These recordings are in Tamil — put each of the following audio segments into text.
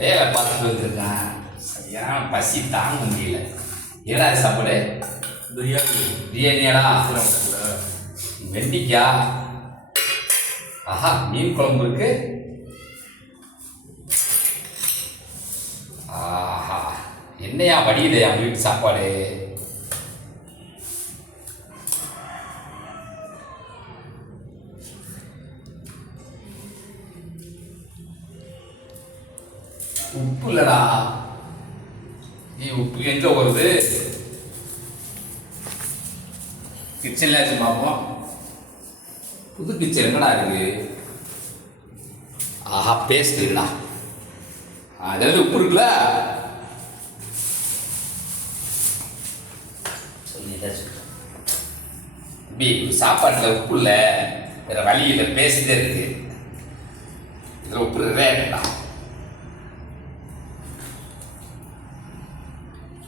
வேலை பார்த்துட்டு வந்துருக்கான். சரியான பசி தாங்க முடியல. ஏடா சாப்பாடு? பிரியாணி. பிரியாணியாடா? வெண்டிக்காய். ஆஹா, மீன் குழம்பு இருக்கு. ஆஹா, என்னையா வடியுதையா வீட்டு சாப்பாடு? உப்பு இல்லடா. நீ உப்பு எங்க வருது? கிச்சன்ல வச்சு பார்ப்போம். புது கிச்சன் என்னடா இருக்கு? ஆஹா, பேஸ்ட் இல்லடா. அதாவது உப்பு இருக்குல்ல. சாப்பாட்டில் உப்பு இல்லை, வேற வழி இல்லை, பேசிட்டே இருக்கு. இதில் உப்பு இருக்குடா.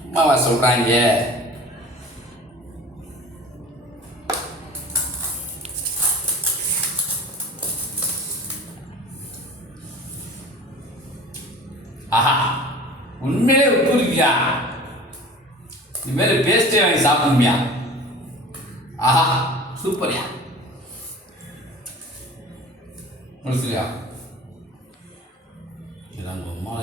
சும்மாவா சொல்றாங்க? ஆஹா, உண்மையிலே உப்பு இருக்கியா? இனிமேல் பேஸ்டே வாங்கி சாப்பிடுமியா? ஆஹா, சூப்பர்யா. முடிச்சுயா? இதெல்லாம் அம்மா